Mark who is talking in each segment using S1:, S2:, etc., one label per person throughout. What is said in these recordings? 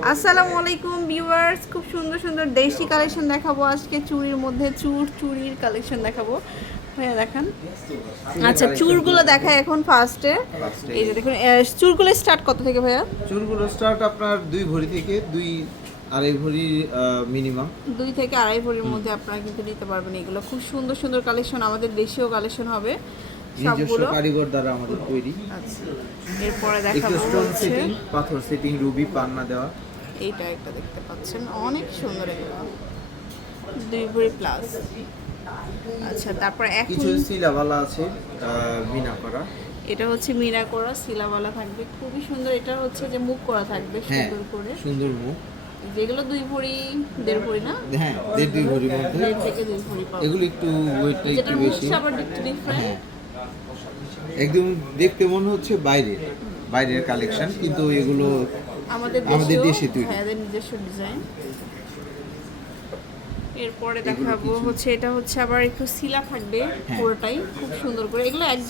S1: আসসালামু আলাইকুম ভিউয়ার্স খুব সুন্দর সুন্দর দেশি কালেকশন দেখাবো আজকে। চুড়ির মধ্যে চুর চুড়ির কালেকশন দেখাবো। ভাইয়া দেখান। আচ্ছা চুরগুলো দেখায় এখন ফার্স্টে এই যে দেখুন চুরগুলো স্টার্ট কত থেকে ভাইয়া?
S2: চুলগুলো স্টার্ট আপনার দুই ভরি থেকে দুই আড়াই ভরি মিনিমাম
S1: দুই থেকে আড়াই ভরির মধ্যে আপনারা কিন্তু নিতে পারবেন এগুলো। খুব সুন্দর সুন্দর কালেকশন আমাদের দেশীয় কালেকশন হবে।
S2: নিজস্ব কারিগর দ্বারা আমাদের তৈরি।
S1: আচ্ছা। এরপরে দেখাবো
S2: স্টোন সেটিং পাথর সেটিং রুবি পান্না দেওয়া।
S1: এইটা একটা দেখতে পাচ্ছেন। অনেক সুন্দর এগুলো। দুই ভরি প্লাস আচ্ছা তারপরে
S2: কিছু
S1: এখন
S2: সিলাবালা আছে মিনা করা।
S1: এটা হচ্ছে মিনা করা সিলাওয়ালা থাকবে। খুবই সুন্দর। এটা হচ্ছে যে মুখ করা থাকবে
S2: হ্যাঁ
S1: সুন্দর করে।
S2: সুন্দর মুখ।
S1: যেগুলো দুই ভরি দেড় ভরি না?
S2: হ্যাঁ দেড় দুই ভরির মধ্যে।
S1: দেড় থেকে দুই ভরি পাবো
S2: এগুলো একটু ওয়েটটা একটু বেশি।
S1: আবার একটু ডিফারেন্ট
S2: একদম দেখতে মনে হচ্ছে বাইরের বাইরের কালেকশন কিন্তু এগুলো
S1: আমাদের
S2: আমাদের দেশে তৈরি।
S1: হ্যাঁ এদের নিজস্ব ডিজাইন এরপরে দেখাবো হচ্ছে এটা হচ্ছে আবার একটু সিলা থাকবে
S2: হ্যাঁ।
S1: পুরোটাই খুব সুন্দর করে। এগুলো এক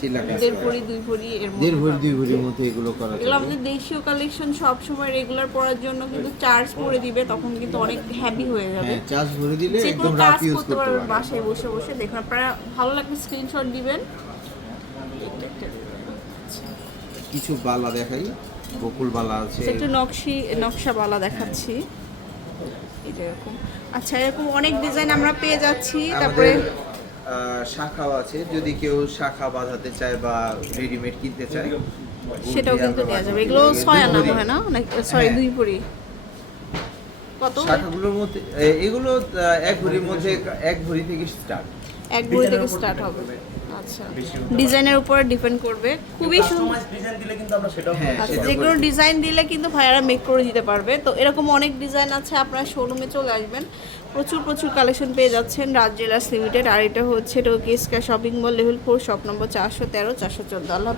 S1: দেড় ভরি দুই ভরি এর
S2: দেড় ভরি
S1: মধ্যে
S2: দুই ভরির মধ্যে এগুলো করা
S1: এগুলো আমাদের দেশীয় কালেকশন সব সময় রেগুলার পরার জন্য কিন্তু চার্জ দিবে তখন কিন্তু অনেক হ্যাভি হয়ে যাবে।
S2: হ্যাঁ চার্জ ভরে দিলে একদম রাফ ইউজ
S1: করতে পারবেন বাসায় বসে বসে দেখুন আপনারা ভালো লাগবে স্ক্রিনশট দিবেন।
S2: কিছু বালা দেখাই বকুল বালা আছে।
S1: আচ্ছা, একটু নকশি নকশা বালা দেখাচ্ছি। এটা এরকম। আচ্ছা এরকম অনেক ডিজাইন আমরা পেয়ে যাচ্ছি তারপরে
S2: শাখাও আছে। যদি কেউ শাখা বাঁধাতে চায় বা রেডিমেড কিনতে চায়
S1: সেটাও কিন্তু দেওয়া যাবে। এগুলো ছয় আনা হয় না? সরি
S2: হ্যাঁ।
S1: দুই ভরি কত?
S2: শাখাগুলোর মধ্যে এগুলো এক ভরির মধ্যে এক ভরি থেকে স্টার্ট
S1: এক ভরি থেকে স্টার্ট হবে। ডিজাইনের উপর ডিপেন্ড করবে। খুবই সুন্দর আচ্ছা যে কোনো ডিজাইন দিলে কিন্তু ভাইয়ারা মেক করে দিতে পারবে। তো এরকম অনেক ডিজাইন আছে আপনার শোরুমে চলে আসবেন। প্রচুর প্রচুর কালেকশন পেয়ে যাচ্ছেন রাজ জেলার্স লিমিটেড আর এটা হচ্ছে টোকিসকা shopping mall level four shop number চারশো তেরো চারশো চোদ্দ। আল্লাহ